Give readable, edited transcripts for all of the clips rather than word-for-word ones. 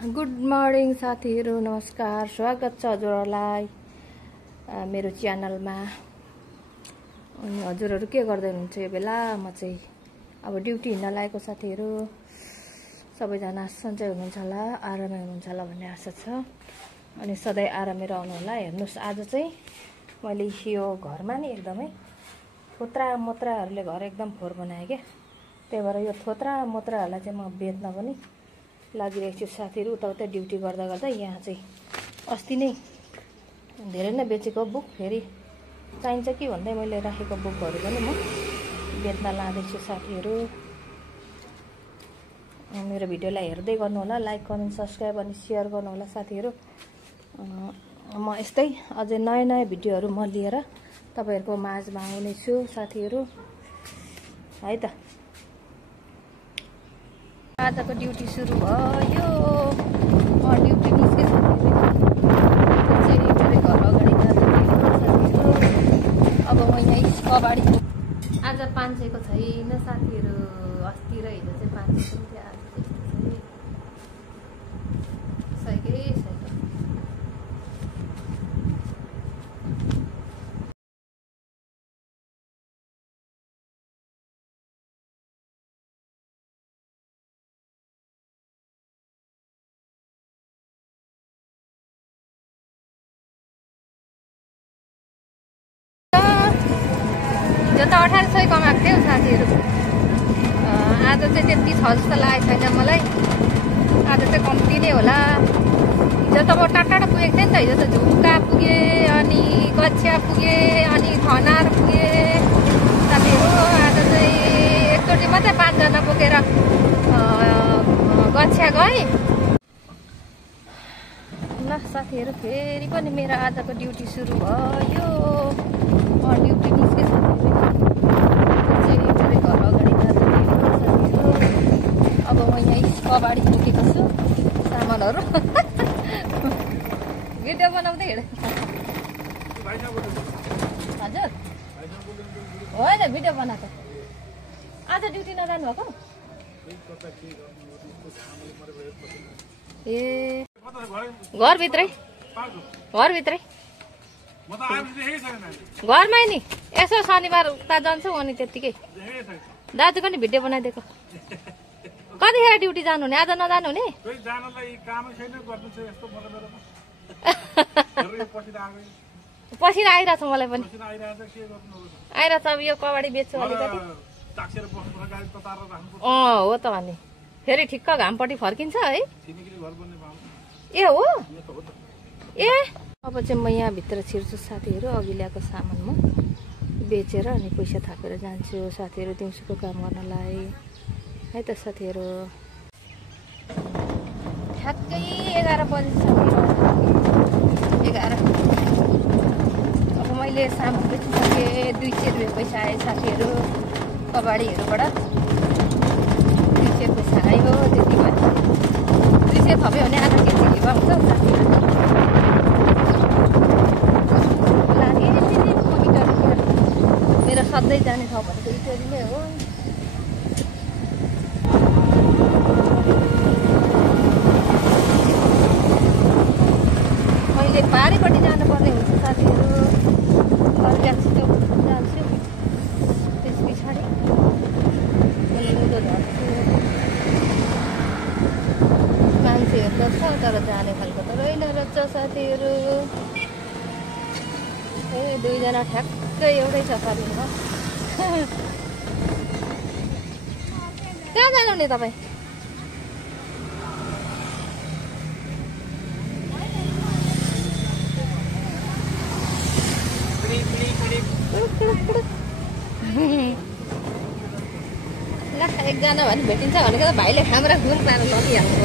Good morning साथीहरू, नमस्कार। स्वागत छ हजुरहरूलाई मेरो च्यानलमा। अनि हजुरहरू के गर्दै हुनुहुन्छ यो बेला? म चाहिँ अब ड्युटी हिँड्न लागेको साथीहरू। सबैजना सन्चै हुनुहुन्छ होला, आरामै हुनुहुन्छ होला भन्ने आशा छ। अनि सधैँ आरामै रहनु होला। हेर्नुहोस्, आज चाहिँ मैले यो घरमा नि एकदमै थोत्रा मोत्राहरूले घर एकदम फोहोर बनाएँ क्या। त्यही भएर यो थोत्रा मोत्राहरूलाई चाहिँ म बेच्न पनि लागिरहेको छु साथीहरू। उताउता ड्युटी गर्दा गर्दा यहाँ चाहिँ अस्ति नै धेरै नै बेचेको बुक फेरि चाहिन्छ कि भन्दै मैले राखेको बुकहरू पनि म बेच्न लाँदैछु साथीहरू। मेरो भिडियोलाई हेर्दै गर्नु होला, लाइक कमेन्ट सब्सक्राइब अनि सेयर गर्नु होला साथीहरू। म यस्तै अझै नयाँ नयाँ भिडियोहरू म लिएर तपाईँहरूको माझमा आउनेछु साथीहरू, है त। आजको ड्युटी सुरु भयो। ड्युटी निस्केछ मेरो घर अगाडि साथीहरू। अब म यहाँ कबाडी आज 500 को छैन साथीहरू। अस्ति र हिजो चाहिँ 500 पनि थियो, आज चाहिँ सहीकै सही। हिजो त 1800 कमाएको थियो साथीहरू। आज चाहिँ त्यति छ जस्तो लागेको छैन मलाई। आज चाहिँ कम्ती नै होला। हिजो त म टाढा पुगेको थिएँ नि त। हिजो त झुम्का पुगेँ, अनि गच्छिया पुगेँ, अनि खनार पुगेँ साथीहरू। आज चाहिँ एकचोटि मात्रै 5 जना पुगेर गच्छिया गएँ। ल साथीहरू, फेरि पनि मेरो आजको ड्युटी सुरु भयो। ड्युटी निस्केछ घर अगाडि साथीहरू। अब म यहाँ कबाडी पुगेको छु सामानहरू भिडियो बनाउँदै हिँडेँ। हजुर होइन, भिडियो बनाएको। आज ड्युटी नजानु भएको? ए घरभित्रै घरमै नि। यसो शनिबार उता जान्छौ अनि त्यत्तिकै। दाजुको नि भिडियो बनाइदिएको। कतिखेर ड्युटी जानु हुने? आज नजानु हुने? पसिना आइरहेछ मलाई पनि। आइरहेछ। अब यो कबाडी बेच्छु अलिकति। हो त भने फेरि ठिक्क घामपट्टि फर्किन्छ है। ए हो ए। अब चाहिँ म यहाँभित्र छिर्छु साथीहरू। अघि ल्याएको सामान म बेचेर अनि पैसा थापेर जान्छु साथीहरू दिउँसोको काम गर्नलाई, है त साथीहरू। ठ्याक्कै 11 बजी साथीहरू। 11। अब मैले सामान बेचिसकेँ। 200 रुपियाँ पैसा आयो साथीहरू कबाडीहरूबाट। 200 पैसा आयो। त्यति भयो। 200 थप्यो भने आधा केजी घिउ हुन्छ साथीहरू। मेरो सधैँ जाने ठाउँ भनेको इटरी नै हो। मैले पारिपट्टि जानुपर्ने हुन्छ साथीहरू। छिटो जान्छु। त्यस पछाडि हिउँदो झर्छु। मान्छेहरू त छ तर जाने खालको त रहेन रहेछ साथीहरू। ए 2 जना ठ्याक्कै एउटै छ साथीहरू। कहाँ जानुहुने तपाईँ? ल एकजना भने भेटिन्छ भनेको त भाइले खामरा घुर पारेर लगिहाल्नु।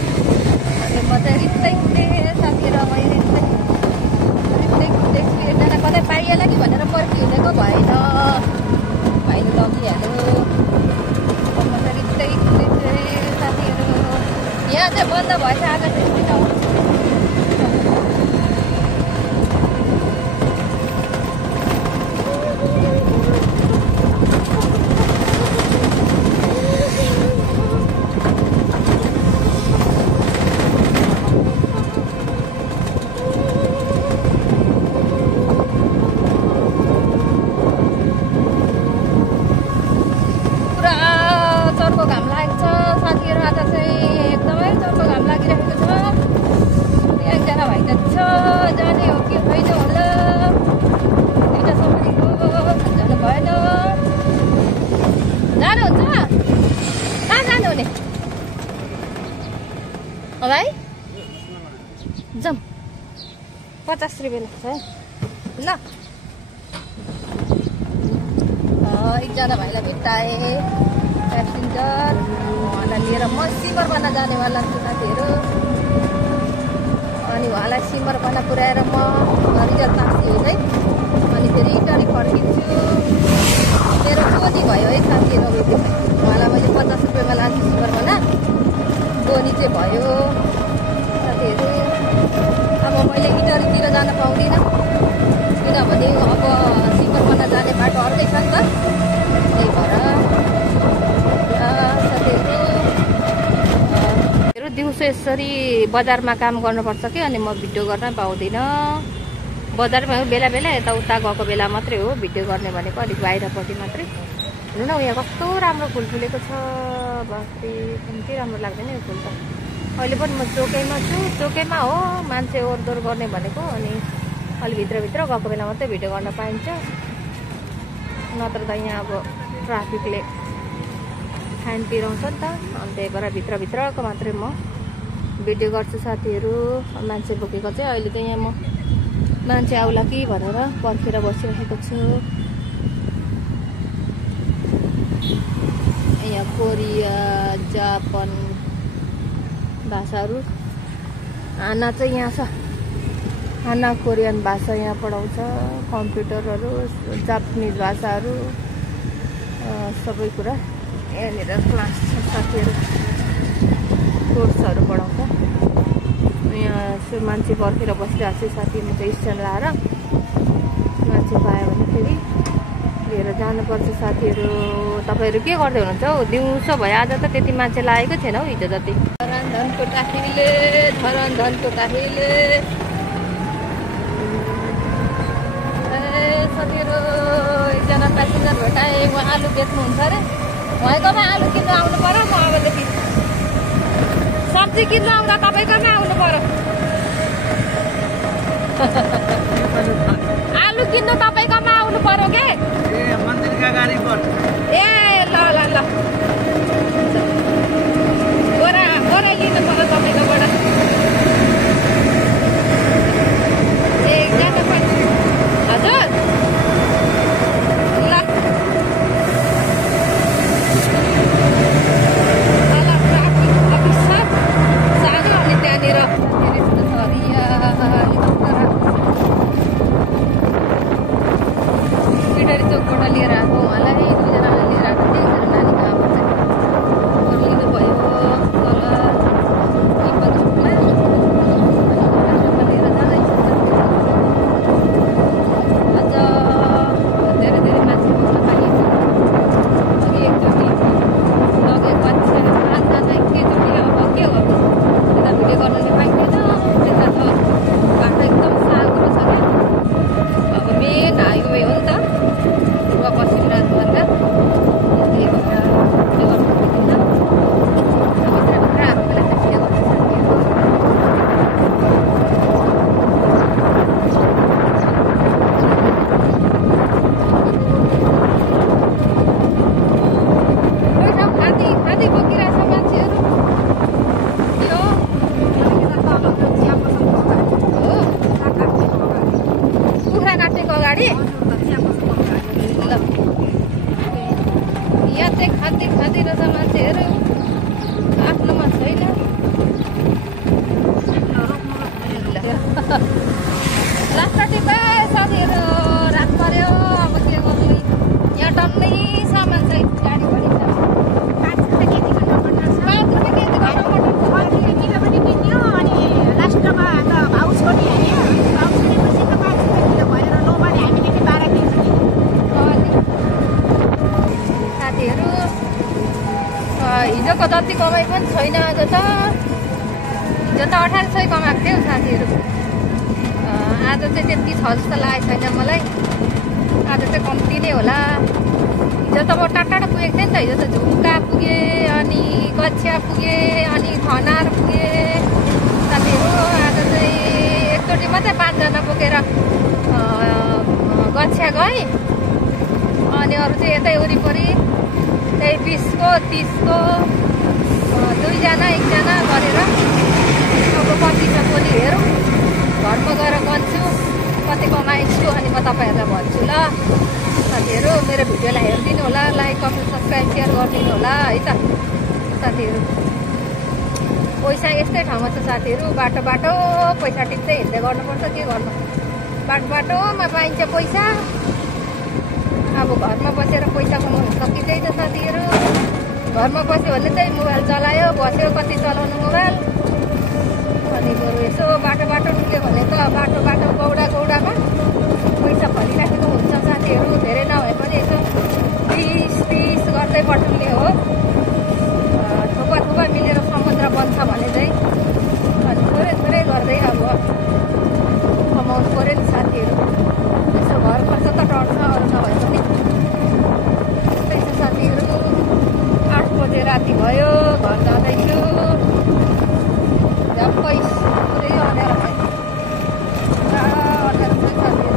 अनि म चाहिँ रित्तै कुदेँ साथीहरू। मैले रित्तै कुदेको छु। एकजना कतै पाइएला कि भनेर पर्खिहिँडेको भएन, भाइले लगिहाल्यो। म चाहिँ रित्तै कुदेको साथीहरू। यहाँ चाहिँ बन्द भएछ आज चाहिँ। भाइ जाउँ 50 रुपियाँ लाग्छ है ल एकजना भाइलाई भेट्टाएँ प्यासेन्जर उहाँलाई लिएर म सिमरपना जानेवाला छु साथीहरू अनि उहाँलाई सिमरपना पुऱ्याएर म रिजर्भ ताक्छु है अनि फेरि इटली फर्किन्छु मेरो बोनी भयो है साथीहरू उहाँलाई मैले 50 रुपियाँमा लान्छु सिमरपना बोनी चाहिँ भयो साथीहरू अब मैले इटलीतिर जान पाउँदिनँ किनभने अब सिमरपना जाने बाटो अर्कै छ नि त त्यही भएर साथीहरू दिउँसो यसरी बजारमा काम गर्नुपर्छ कि अनि म भिडियो गर्न पाउँदिनँ बजारमा बेला बेला यताउता गएको बेला मात्रै हो भिडियो गर्ने भनेको अलिक बाहिरपट्टि मात्रै हेर्नु न यहाँ कस्तो राम्रो फुल फुलेको छ बाफ्रे कम्ती राम्रो लाग्दैन यो फुल त अहिले पनि म चोकैमा छु चोकैमा हो मान्छे ओहोरदोहोर गर्ने भनेको अनि अलि भित्रभित्र गएको बेला मात्रै भिडियो गर्न पाइन्छ नत्र त यहाँ अब ट्राफिकले फाइन तिराउँछ नि त अनि त्यही भएर भित्रभित्रको मात्रै म भिडियो गर्छु साथीहरू मान्छे बोकेको चाहिँ अहिले चाहिँ यहाँ म मान्छे आउला कि भनेर पर्खेर बसिरहेको छु यहाँ कोरिया जापान भाषाहरू हाना चाहिँ यहाँ छ हाना कोरियन भाषा यहाँ पढाउँछ कम्प्युटरहरू जापानिज भाषाहरू सबै कुरा यहाँनिर क्लास छ साथीहरू कोर्सहरू पढाउँछ यहाँ मान्छे पर्खेर बसिरहेको छु साथी म चाहिँ स्ट्यान्ड लाएर मान्छे पायो भने फेरि लिएर जानुपर्छ साथीहरू तपाईँहरू के गर्दै हुनुहुन्छ हौ दिउँसो भयो आज त त्यति मान्छे लागेको थिएन हौ हिजो जति धनको टाहीले धनको टाहीले साथीहरू एकजना प्यासेन्जर भेटाएँ उहाँ आलु बेच्नुहुन्छ अरे उहाँकोमा आलु किन्नु आउनु पर्यो म अबदेखि सब्जी किन्नु आउँदा तपाईँकोमा आउनु पर्यो आलु किन्नु तपाईँकोमा आउनु पर्यो के मन्दिरका गाडी पर ए ल ल ल बोरा बोरा लिनु पर्यो तपाईँकोबाट एकजना पनि हजुर ल अफिस छ सानो अनि त्यहाँनिर पिटारी चोकबाट लिएर आएको उहाँलाई दुईजनालाई लिएर आएको थिएँ मेरो नानीको आमा चाहिँ लिनुभयो तल लिएर जाँदैछ अझ धेरै धेरै मान्छे बस्न पाइन्छ अघि एकचोटि लगेको मान्छे 5 जना एकचोटि अब के हो यता भिडियो गर्न नि पाइँदैन यता त बाटो एकदम साँघुरो छ क्या अब मेन हाइवे हो नि त पूर्व पश्चिम राजमार्ग त्यही भएर भिडियो गर्न पाइँदैन भित्रभित्र आएको बेला चाहिँ भिडियो गर्न साथीहरू खाँदै बोकिरहेछ मान्छेहरू के हो कुखुरा काटेको अगाडि ल यहाँ चाहिँ खाँदै रहेछ मान्छेहरू आफ्नोमा छैन रास्ता टिपा साथीहरू रात पर्यो अब के गर्नु यहाँ टन्नै सामान चाहिँ गाडी भरि छ 5 रुपियाँ केजी टमाटर किलो पनि किन्यो अनि लास्टमा त भाउ छोड्यो होइन भाउ छोडेपछि त 5 रुपियाँ किलो भएर नभने हामीले नि 12 दिन्छु नि साथीहरू हिजोको जति कमाइ पनि छैन आज त हिजो त 1800 कमाएको थियो साथीहरू आज चाहिँ त्यति छ जस्तो लागेको छैन मलाई आज चाहिँ कम्ती नै होला हिजो त म टाढा पुगेको थिएँ नि त हिजो त झुम्का पुगेँ अनि गछिया पुगेँ अनि खनार पुगेँ साथीहरू आज चाहिँ एकचोटि मात्रै 5 जना पुगेर गछिया गएँ अनि अरू चाहिँ यतै वरिपरि त्यही 20 को 30 को 2 जना 1 जना गरेर घरमा गएर गर्छु कति कमाइन्छु अनि म तपाईँहरूलाई भन्छु ल साथीहरू। मेरो भिडियोलाई हेरिदिनु होला, लाइक कमेन्ट सब्सक्राइब सेयर गरिदिनु होला है त साथीहरू। पैसा यस्तै ठाउँमा छ साथीहरू, बाटो बाटो पैसा टिप्दै हिँड्दै गर्नुपर्छ, के गर्नु, बाटो बाटोमा पाइन्छ पैसा। अब घरमा बसेर पैसा कमाउनु सकिँदैन साथीहरू। घरमा बस्यो भने चाहिँ मोबाइल चलायो बस्यो, कति चलाउनु मोबाइल, अनि बरु यसो बाटो बाटो निक्ल्यो भने त बाटो बाटो गौडा गौडामा पैसा भरिराखेको हुन्छ साथीहरू। धेरै नभए पनि यसो 20-30 गर्दै पठाउने हो, थोपा थोपा मिलेर समुद्र बन्छ भने चाहिँ अनि थोरै थोरै गर्दै अब कमाउनु पऱ्यो नि साथीहरू। यसो घर खर्च त टर्छ, अरू नभए पनि त्यस्तै छ साथीहरू। 8 बजे राति भयो, घर जाँदैछु, झ्याप्पै पुरै अँध्यारो भयो, अँध्यारो छ साथीहरू।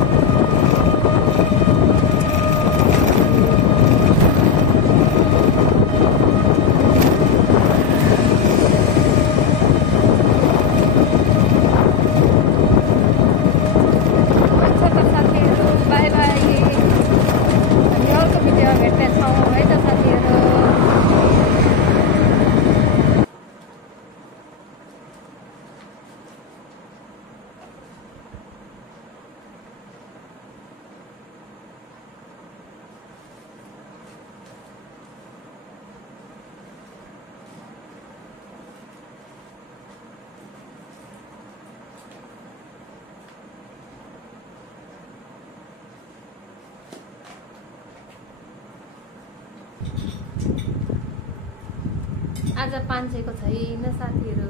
बाई बाई, हामी अर्को भिडियोमा भेट्नेछौँ है त साथीहरू। आज 500 छैन साथीहरू,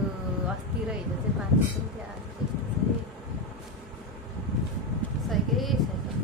अस्ति र हिजो चाहिँ 500 पनि थियो, आज चाहिँ 100कै छैन।